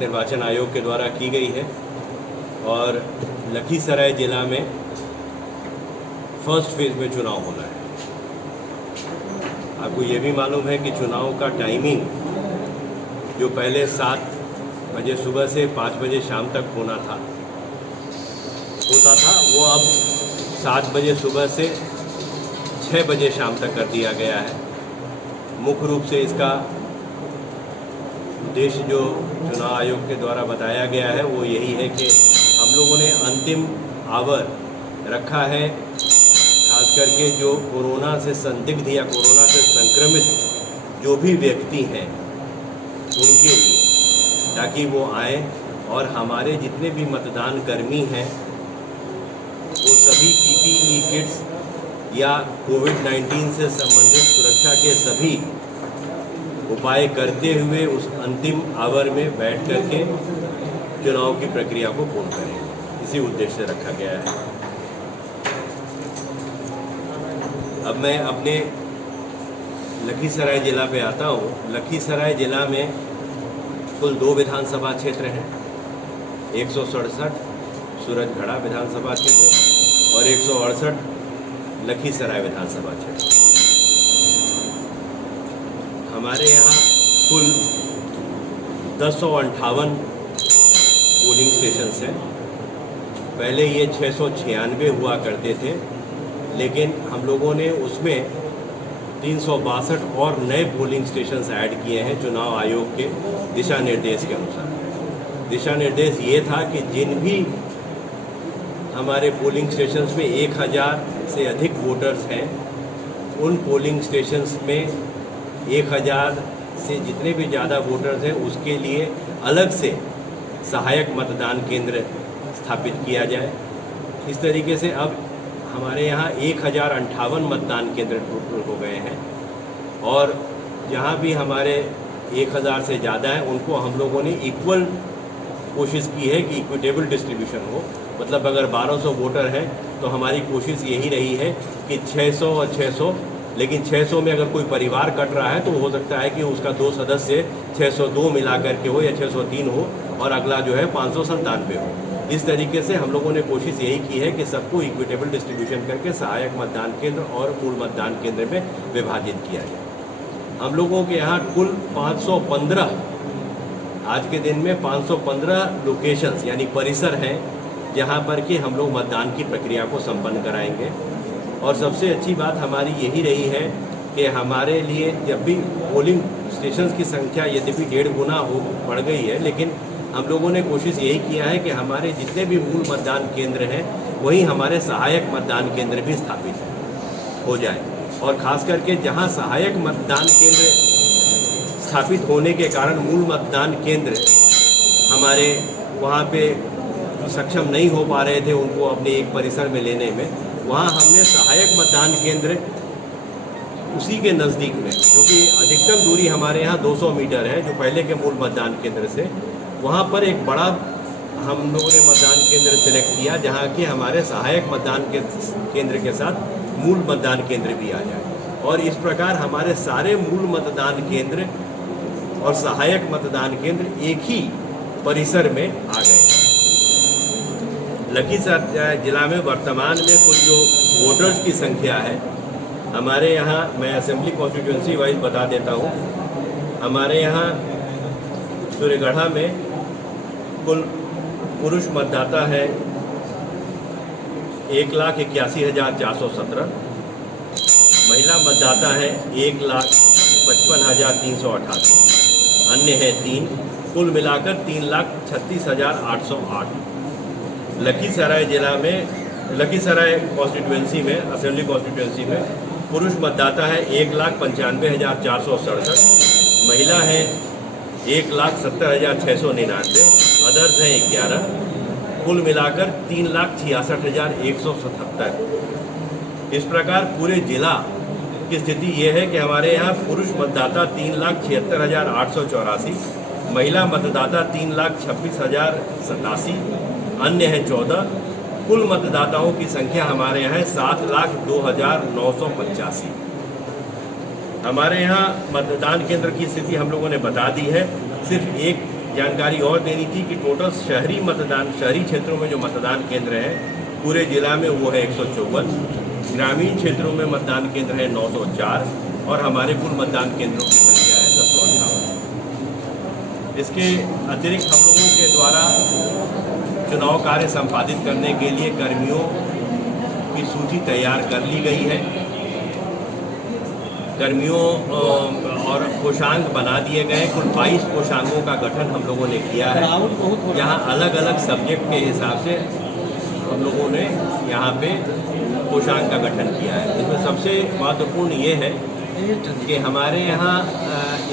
निर्वाचन आयोग के द्वारा की गई है और लखीसराय जिला में फर्स्ट फेज में चुनाव होना है। आपको ये भी मालूम है कि चुनाव का टाइमिंग जो पहले 7 बजे सुबह से 5 बजे शाम तक होता था वो अब 7 बजे सुबह से 6 बजे शाम तक कर दिया गया है। मुख्य रूप से इसका उद्देश्य जो चुनाव आयोग के द्वारा बताया गया है वो यही है कि हम लोगों ने अंतिम आवर रखा है, खास करके जो कोरोना से संदिग्ध या कोरोना से संक्रमित जो भी व्यक्ति हैं उनके लिए, ताकि वो आए और हमारे जितने भी मतदान कर्मी हैं वो सभी PPE किट्स या कोविड-19 से संबंधित सुरक्षा के सभी उपाय करते हुए उस अंतिम आवर में बैठ करके चुनाव की प्रक्रिया को पूर्ण करें। इसी उद्देश्य से रखा गया है। अब मैं अपने लखीसराय जिला पे आता हूँ। लखीसराय जिला में कुल 2 विधानसभा क्षेत्र हैं, 167 सूरजगढ़ा विधानसभा क्षेत्र और 168 लखीसराय विधानसभा क्षेत्र। हमारे यहाँ कुल 1058 पोलिंग स्टेशंस हैं। पहले ये 696 हुआ करते थे, लेकिन हम लोगों ने उसमें 362 और नए पोलिंग स्टेशंस ऐड किए हैं चुनाव आयोग के दिशा निर्देश के अनुसार। दिशा निर्देश ये था कि जिन भी हमारे पोलिंग स्टेशंस में 1000 से अधिक वोटर्स हैं, उन पोलिंग स्टेशंस में 1000 से जितने भी ज़्यादा वोटर्स हैं उसके लिए अलग से सहायक मतदान केंद्र स्थापित किया जाए। इस तरीके से अब हमारे यहाँ 1058 मतदान केंद्र टोटल हो गए हैं और जहाँ भी हमारे 1000 से ज़्यादा हैं उनको हम लोगों ने इक्वल कोशिश की है कि इक्विटेबल डिस्ट्रीब्यूशन हो। मतलब अगर 1200 वोटर हैं तो हमारी कोशिश यही रही है कि 600 और 600, लेकिन 600 में अगर कोई परिवार कट रहा है तो हो सकता है कि उसका 2 सदस्य 602 मिला करके हो या 603 हो और अगला जो है 597 हो। इस तरीके से हम लोगों ने कोशिश यही की है कि सबको इक्विटेबल डिस्ट्रीब्यूशन करके सहायक मतदान केंद्र और मूल मतदान केंद्र में विभाजित किया जाए। हम लोगों के यहाँ कुल 515 आज के दिन में 515 लोकेशंस यानी परिसर हैं जहाँ पर कि हम लोग मतदान की प्रक्रिया को संपन्न कराएंगे। और सबसे अच्छी बात हमारी यही रही है कि हमारे लिए जब भी पोलिंग स्टेशंस की संख्या यद्यपि 1.5 गुना बढ़ गई है, लेकिन हम लोगों ने कोशिश यही किया है कि हमारे जितने भी मूल मतदान केंद्र हैं वहीं हमारे सहायक मतदान केंद्र भी स्थापित हो जाए। और ख़ास करके जहां सहायक मतदान केंद्र स्थापित होने के कारण मूल मतदान केंद्र हमारे वहां पे सक्षम नहीं हो पा रहे थे उनको अपने एक परिसर में लेने में, वहाँ हमने सहायक मतदान केंद्र उसी के नज़दीक में, क्योंकि अधिकतम दूरी हमारे यहाँ 200 मीटर है जो पहले के मूल मतदान केंद्र से, वहाँ पर एक बड़ा हम लोगों ने मतदान केंद्र सेलेक्ट किया जहाँ कि हमारे सहायक मतदान केंद्र के साथ मूल मतदान केंद्र भी आ जाए। और इस प्रकार हमारे सारे मूल मतदान केंद्र और सहायक मतदान केंद्र एक ही परिसर में आ गए। लखीसराय जिला में वर्तमान में कुल जो वोटर्स की संख्या है हमारे यहाँ, मैं असेंबली कॉन्स्टिट्यूंसी वाइज बता देता हूँ। हमारे यहाँ सूर्यगढ़ा में कुल पुरुष मतदाता है 1,81,417, महिला मतदाता है 1,55,388, अन्य है 3, कुल मिलाकर 3,36,808। लखीसराय जिला में, लखीसराय कॉन्स्टिट्यूंसी में, असेंबली कॉन्स्टिट्यूंसी में पुरुष मतदाता है 1,95,467, महिला है 1,70,699, अदर्स हैं 11, कुल मिलाकर 3,66,177। इस प्रकार पूरे जिला की स्थिति ये है कि हमारे यहाँ पुरुष मतदाता 3,76,884, महिला मतदाता 3,26,087, अन्य है 14। कुल मतदाताओं की संख्या हमारे यहाँ है 7,02,985। हमारे यहाँ मतदान केंद्र की स्थिति हम लोगों ने बता दी है। सिर्फ एक जानकारी और देनी थी कि टोटल शहरी क्षेत्रों में जो मतदान केंद्र है पूरे जिला में वो है 154, ग्रामीण क्षेत्रों में मतदान केंद्र है 904 और हमारे कुल मतदान केंद्रों की संख्या है 1058। इसके अतिरिक्त हम लोगों के द्वारा चुनाव कार्य संपादित करने के लिए कर्मियों की सूची तैयार कर ली गई है। कर्मियों और कोषांग बना दिए गए। कुल 22 कोषांगों का गठन हम लोगों ने किया है, जहां अलग अलग सब्जेक्ट के हिसाब से हम लोगों ने यहाँ पे कोषांग का गठन किया है। इसमें सबसे महत्वपूर्ण ये है कि हमारे यहाँ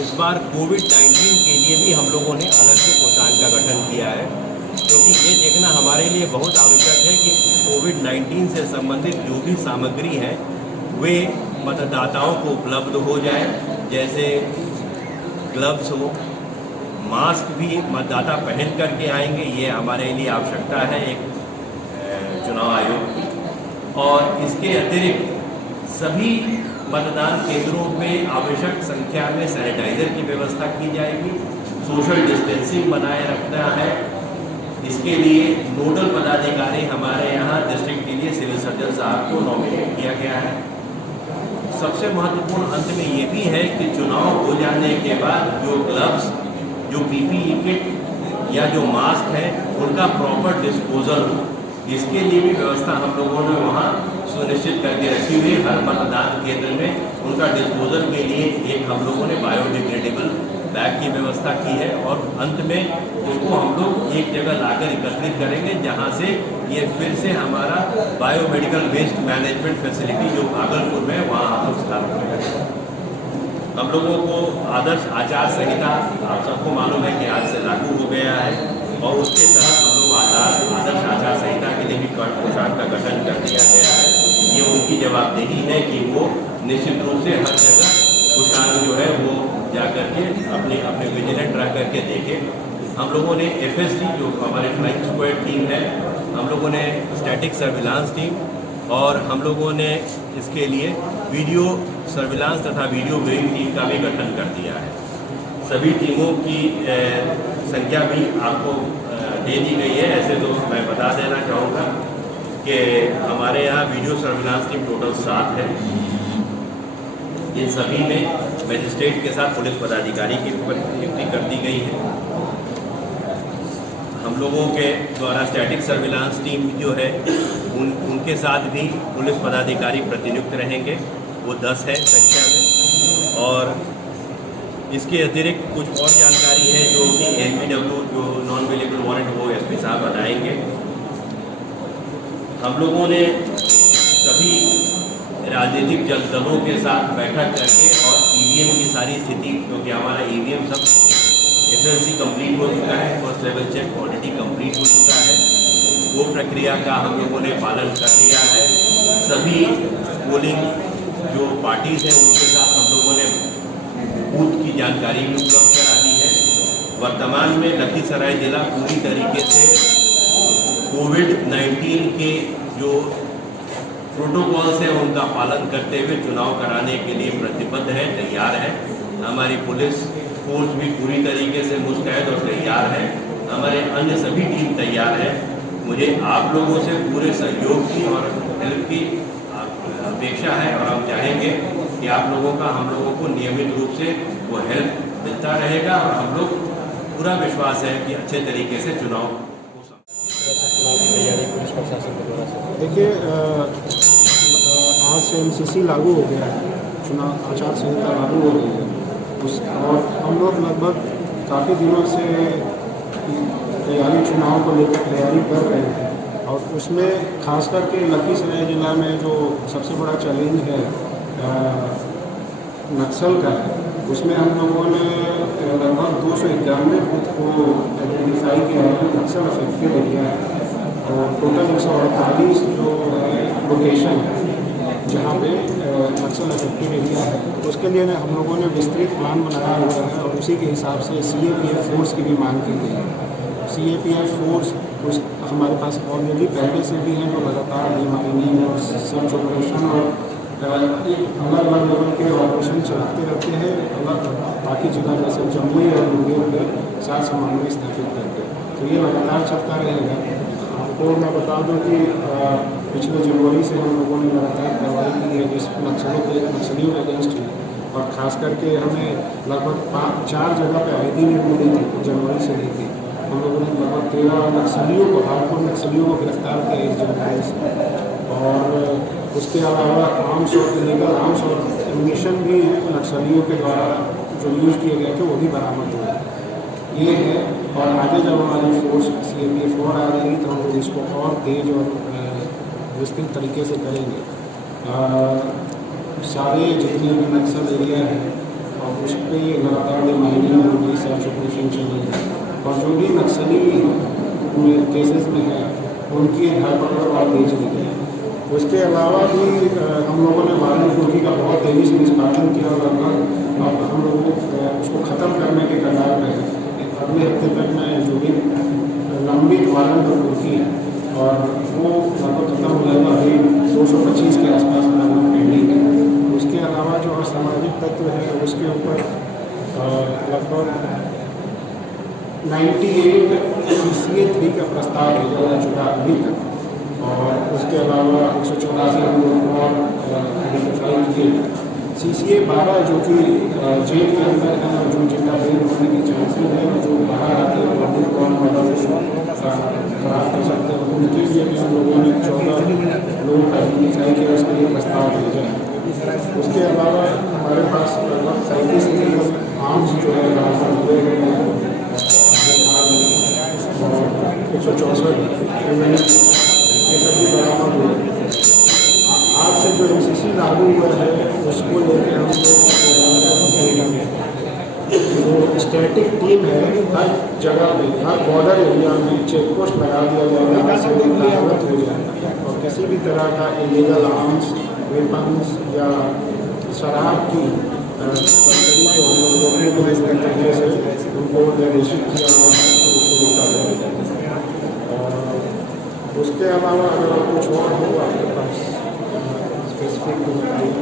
इस बार कोविड-19 के लिए भी हम लोगों ने अलग से कोषांग का गठन किया है, क्योंकि ये देखना हमारे लिए बहुत आवश्यक है कि कोविड-19 से संबंधित जो भी सामग्री है वे मतदाताओं को उपलब्ध हो जाए, जैसे ग्लव्स हो, मास्क भी मतदाता पहन करके आएंगे, ये हमारे लिए आवश्यकता है एक चुनाव आयोग की। और इसके अतिरिक्त सभी मतदान केंद्रों पे आवश्यक संख्या में सैनिटाइजर की व्यवस्था की जाएगी, सोशल डिस्टेंसिंग बनाए रखना है। इसके लिए नोडल पदाधिकारी हमारे यहाँ डिस्ट्रिक्ट के लिए सिविल सर्जन साहब को नॉमिनेट किया गया है। सबसे महत्वपूर्ण अंत में ये भी है कि चुनाव हो जाने के बाद जो ग्लव्स, जो पीपीई किट या जो मास्क है उनका प्रॉपर डिस्पोजल हो, इसके लिए भी व्यवस्था हम लोगों ने वहाँ सुनिश्चित करके रखी हुई है। हर मतदान केंद्र में उनका डिस्पोजल के लिए एक हम लोगों ने बायोडिग्रेडेबल बैग की व्यवस्था की है और अंत में उसको हम लोग एक जगह लाकर एकत्रित करेंगे, जहाँ से ये फिर से हमारा बायोमेडिकल वेस्ट मैनेजमेंट फैसिलिटी जो भागलपुर में वहाँ हम लोग स्थापित करेंगे। हम लोगों को आदर्श आचार संहिता आप सबको मालूम है कि आज से लागू हो गया है और उसके तहत हम लोग आदर्श आचार संहिता के लिए भी कोषांग का गठन कर दिया गया है। ये उनकी जवाबदेही है कि वो निश्चित रूप से हर जगह कोषांग जो है वो जा करके अपने विजिलेंट रह करके देखे। हम लोगों ने FST जो हमारे फ्लाइंग स्क्वाड टीम है, हम लोगों ने स्टैटिक सर्विलांस टीम और हम लोगों ने इसके लिए वीडियो सर्विलांस तथा वीडियो वेइंग टीम का भी गठन कर दिया है। सभी टीमों की संख्या भी आपको दे दी गई है। ऐसे तो मैं बता देना चाहूँगा कि हमारे यहाँ वीडियो सर्विलांस टीम टोटल 7 है। इन सभी में मजिस्ट्रेट के साथ पुलिस पदाधिकारी की नियुक्ति कर दी गई है। हम लोगों के द्वारा स्टैटिक सर्विलांस टीम जो है उनके साथ भी पुलिस पदाधिकारी प्रतिनियुक्त रहेंगे, वो 10 है संख्या में। और इसके अतिरिक्त कुछ और जानकारी है जो कि NPW जो नॉन अवेलेबल वारंट वो SP साहब बताएंगे। हम लोगों ने सभी राजनीतिक दलों के साथ बैठक करके और EVM की सारी स्थिति, क्योंकि हमारा EVM सब FLC कंप्लीट हो चुका है, first level check already complete हो चुका है, वो प्रक्रिया का हम लोगों ने पालन कर लिया है। सभी पोलिंग जो पार्टीज हैं उनके साथ हम लोगों ने बूथ की जानकारी भी उपलब्ध करा दी है। वर्तमान में लखीसराय जिला पूरी तरीके से कोविड-19 के जो प्रोटोकॉल्स हैं उनका पालन करते हुए चुनाव कराने के लिए प्रतिबद्ध है, तैयार है। हमारी पुलिस फोर्स भी पूरी तरीके से मुस्तैद और तैयार है। हमारे अन्य सभी टीम तैयार है। मुझे आप लोगों से पूरे सहयोग की और हेल्प की अपेक्षा है और हम चाहेंगे कि आप लोगों का हम लोगों को नियमित रूप से वो हेल्प मिलता रहेगा और हम लोग पूरा विश्वास है कि अच्छे तरीके से चुनाव हो सकता। देखिए, आज से MCC लागू हो गया है, चुनाव आचार संहिता लागू हो गई है और हम लोग लगभग काफ़ी दिनों से चुनाव को लेकर तैयारी कर रहे हैं। और उसमें खास करके लखीसराय जिला में जो सबसे बड़ा चैलेंज है नक्सल का है, उसमें हम लोगों ने लगभग 291 बूथ को आइडेंटिफाई किया है, नक्सल अफेक्टेड एरिया है। और टोटल 148 जो लोकेशन है जहाँ पे नक्सल अफेक्टेड एरिया है, उसके लिए हम लोगों ने विस्तृत प्लान बनाया हुआ है और उसी के हिसाब से CAPF फोर्स की भी मांग की गई है। CAPF फोर्स हमारे पास ऑलरेडी पहले से भी हैं जो लगातार डीमाइनिंग और सर्च ऑपरेशन और अलग अलग लेवल के ऑपरेशन चलाते रहते हैं। बाकी जिला जैसे जमुई और मुंगेर में साथ सामग्री स्थापित करके। तो ये लगातार चलता रहेगा। आपको मैं बता दूं कि पिछले जनवरी से हम लोगों ने लगातार कार्रवाई की है जिस नक्सलियों के अगेंस्ट में, और ख़ास करके हमें लगभग 4 जगह पे ID भी मिली थी जनवरी से लेके। हम लोगों ने लगभग 13 नक्सलियों को, हार्डकोर नक्सलियों को गिरफ्तार किया इस जनवरी से। और उसके अलावा आर्म्स और इलीगल आर्म्स और एम्यूनिशन भी नक्सलियों के द्वारा जो यूज़ किए गए थे वो भी बरामद हुए। ये है, और आगे जब हमारी फोर्स CAPF और आ जाएगी तो हम लोग इसको और तेज़ और विस्तृत तरीके से करेंगे। सारे जितने भी नक्सल एरिया है और उस पर लगातार माइनिंग होगी, सर्च ऑपरेशन चलेगी, और जो भी नक्सली केसेस में है उनकी धरपकड़ और तेज की गई। उसके अलावा भी हम लोगों ने वारंट कुर्की का बहुत तेज़ी से निष्पादन किया, लगभग अब हम लोगों को उसको ख़त्म करने के कगार में है। अगले हफ्ते तक में जो भी लंबित वारंट और कुर्की है और वो लगभग खत्म हो जाएगा। अभी 225 के आसपास लगभग पेंडिंग है। उसके अलावा जो असामाजिक तत्व है उसके ऊपर लगभग 98 CCA 3 का प्रस्ताव भेजा जा चुका अभी तक, और उसके अलावा 184 हम लोग और आइडेंटिफाई किए। CCA 12 जो कि जेल के अंदर है और जो जिनका बेल होने की चांसेस है और जो बाहर आते हैं और कौन मर्डर खराब कर सकते हैं, उनके लिए भी हम लोगों ने 14 लोगों का आइडेंटिफाई किया, उसके लिए प्रस्ताव भेजा है। उसके अलावा हमारे पास लगभग 37 इलीगल आर्म्स जो है बरामद हुए हैं, 164 ये सभी बरामद हुए। आज से जो MCC लागू हुआ है उसको लेकर हम लोग जो स्टैटिक टीम है हर जगह पे, हर बॉर्डर एरिया में चेक पोस्ट लगा दिया जाएगा, जहाँ से बरामद हो जाएगा, और किसी भी तरह का इलीगल आर्म्स, वेपन्स या शराब की तस्करी को हम लोग रोकने के लिए इस तरीके से उनको निर्देशित किया हुआ है, तो उसको रोका जाएगा। उसके अलावा अगर कुछ और हो आपके पास स्पेसिफिक तो बताइए।